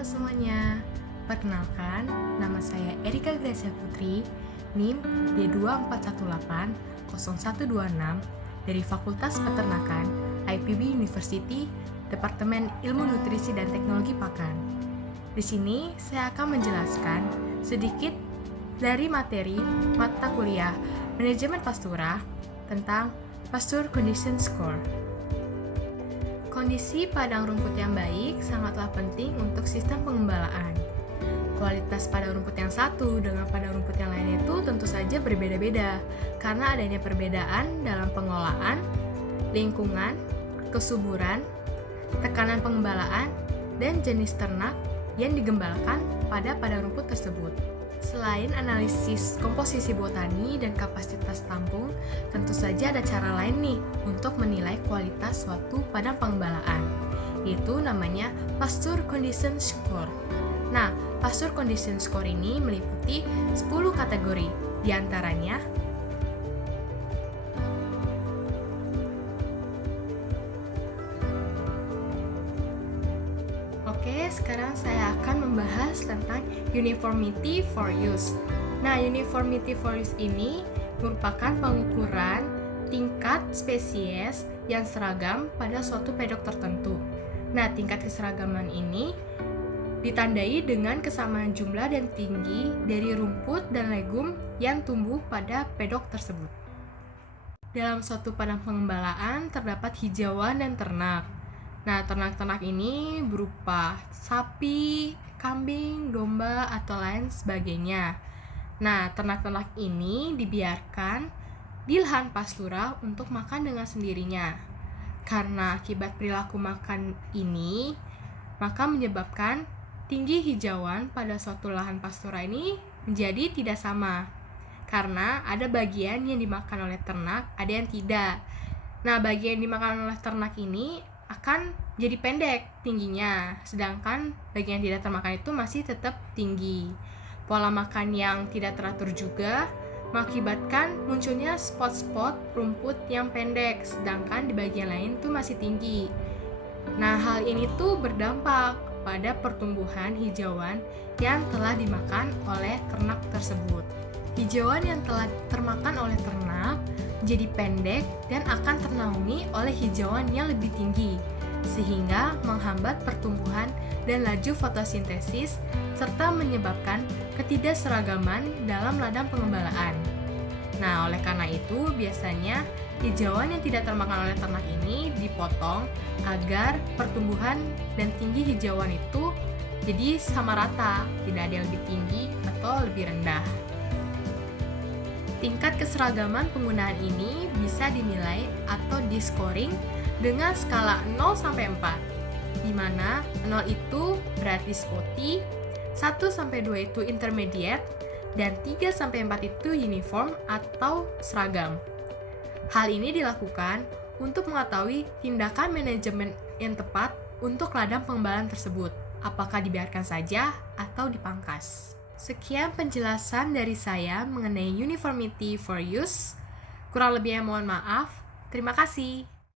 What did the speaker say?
Halo semuanya, perkenalkan nama saya Erika Gracia Putri, NIM D241800126 dari Fakultas Peternakan IPB University, Departemen Ilmu Nutrisi dan Teknologi Pakan. Di sini saya akan menjelaskan sedikit dari materi mata kuliah Manajemen Pastura tentang Pasture Condition Score. Kondisi padang rumput yang baik sangatlah penting untuk sistem pengembalaan. Kualitas padang rumput yang satu dengan padang rumput yang lainnya itu tentu saja berbeda-beda karena adanya perbedaan dalam pengolahan, lingkungan, kesuburan, tekanan pengembalaan, dan jenis ternak yang digembalakan pada padang rumput tersebut. Selain analisis komposisi botani dan kapasitas tampung, tentu saja ada cara lain nih untuk menilai kualitas suatu padang pengembalaan, yaitu namanya Pasture Condition Score. Nah, Pasture Condition Score ini meliputi 10 kategori, diantaranya Oke, sekarang saya akan membahas tentang uniformity for use. Nah, uniformity for use ini merupakan pengukuran tingkat spesies yang seragam pada suatu pedok tertentu. Nah, tingkat keseragaman ini ditandai dengan kesamaan jumlah dan tinggi dari rumput dan legum yang tumbuh pada pedok tersebut. Dalam suatu padang pengembalaan terdapat hijauan dan ternak. Nah, ternak-ternak ini berupa sapi, kambing, domba, atau lain sebagainya. Nah, ternak-ternak ini dibiarkan di lahan pastura untuk makan dengan sendirinya. Karena akibat perilaku makan ini, maka menyebabkan tinggi hijauan pada suatu lahan pastura ini menjadi tidak sama. Karena ada bagian yang dimakan oleh ternak, ada yang tidak. Nah, bagian yang dimakan oleh ternak ini akan jadi pendek tingginya, sedangkan bagian yang tidak termakan itu masih tetap tinggi. Pola makan yang tidak teratur juga mengakibatkan munculnya spot-spot rumput yang pendek, sedangkan di bagian lain itu masih tinggi. Nah, hal ini tuh berdampak pada pertumbuhan hijauan yang telah dimakan oleh ternak tersebut. Hijauan yang telah termakan oleh ternak jadi pendek dan akan ternaungi oleh hijauan yang lebih tinggi, sehingga menghambat pertumbuhan dan laju fotosintesis serta menyebabkan ketidakseragaman dalam ladang pengembalaan. Nah, oleh karena itu biasanya hijauan yang tidak termakan oleh ternak ini dipotong agar pertumbuhan dan tinggi hijauan itu jadi sama rata, tidak ada yang lebih tinggi atau lebih rendah. Tingkat keseragaman penggunaan ini bisa dinilai atau di-scoring dengan skala 0 sampai 4, di mana 0 itu berarti spotty, 1 sampai 2 itu intermediate, dan 3 sampai 4 itu uniform atau seragam. Hal ini dilakukan untuk mengetahui tindakan manajemen yang tepat untuk ladang pengembalaan tersebut, apakah dibiarkan saja atau dipangkas. Sekian penjelasan dari saya mengenai uniformity for use. Kurang lebihnya mohon maaf. Terima kasih.